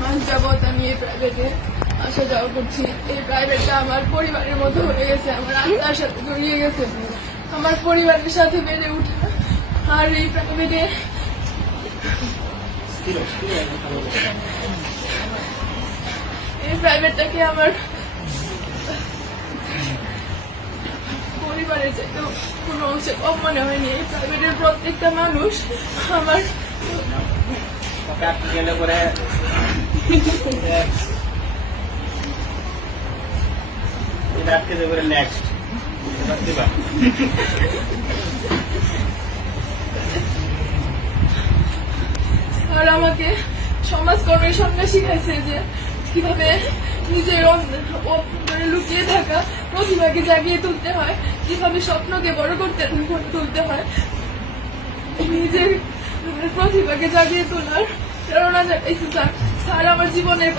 মাস যাবত আমি এই প্রাইভেটে আসা যাওয়া করছি। এই প্রাইভেটটা আমার পরিবারের মতো হয়ে গেছে, আমার আত্মার সাথে জড়িয়ে গেছে, আমার পরিবারের সাথে বেড়ে উঠা। আর এই প্রাইভেটটাকে আমার পরিবারের চাইতে কোনো অংশে কম মনে হয়নি। এই প্রাইভেটের প্রত্যেকটা মানুষ আমার আর আমাকে সমাজকর্মের সঙ্গে শিখাইছে যে কিভাবে নিজের লুকিয়ে থাকা প্রতিভাকে জাগিয়ে তুলতে হয়, কিভাবে স্বপ্নকে বড় করতে তুলতে হয়, নিজের প্রতিভাকে জাগিয়ে তোলার প্রেরণা জাগাইছে স্যার। স্যার আমার জীবনের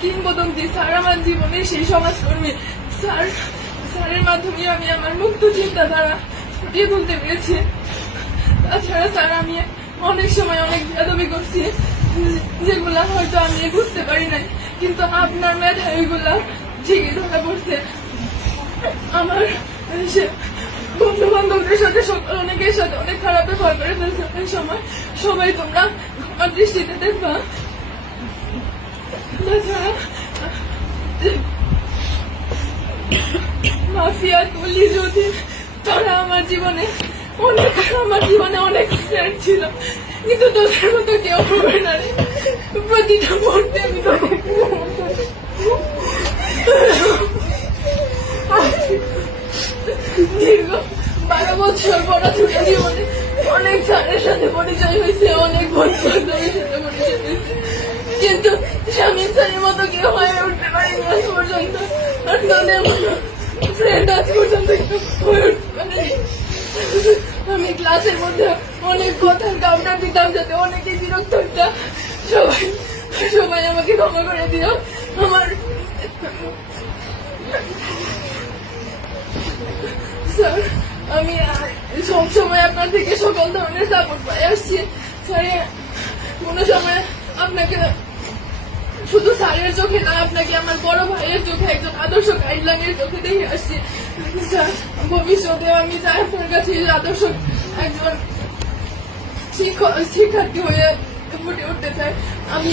কিংবদন্তি, স্যার আমার জীবনের সেই সমাজকর্মী। স্যারের মাধ্যমে আমি আমার মুক্ত চিন্তাধারা ফুটিয়ে তুলতে পেরেছি। তাছাড়া স্যার আমি অনেক সময় অনেক বেয়াদবি করছি, যেগুলা হয়তো আমি বুঝতে পারি নাই, কিন্তু আপনার মেধা ওইগুলা ঠিকই ধরা পড়ছে। আমার বন্ধু বান্ধবদের সাথে অনেকের সাথে অনেক খারাপ ব্যবহার করে ফেলছে অনেক সময়। সবাই তোমরা আমার দৃষ্টিতে দেখবা। তাছাড়া মাফিয়া তুলি যদি তোরা আমার জীবনে অনেক ফ্রেন্ড ছিল, কিন্তু তোদের মতো কেউ হবে না রে। প্রতিটা মুহূর্তে আমি দীর্ঘ 12 বছর পড়াশোনা জীবনে অনেক স্যারের সাথে পরিচয় হয়েছে, অনেক বন্ধু বান্ধবের সাথে পরিচয় হয়েছে, কিন্তু স্বামীর স্যারের মতো কেউ হয়ে উঠতে পারিনি আজ পর্যন্ত। আর তোদের মতো ফ্রেন্ড আজ পর্যন্ত হয়ে উঠতে পারেনি। আমি ক্লাসের মধ্যে অনেক কথা কাউন্টার দিতাম যাতে অনেকে বিরক্ত হতাম। সবাই আমাকে ক্ষমা করে দিও। আমার স্যার, আমি সবসময় আপনার থেকে সকল ধরনের সাপোর্ট পাই আসছি স্যার। কোনো সময় আপনাকে শুধু স্যারের চোখে না, আপনাকে আমার বড় ভাইয়ের চোখে, একজন আদর্শ গাইডলাইনের চোখে দেখে আসছি স্যার। ভবিষ্যতে আমি চাই আপনার কাছে আদর্শ একজন শিক্ষার্থী হয়ে ফুটে উঠতে চাই। আমি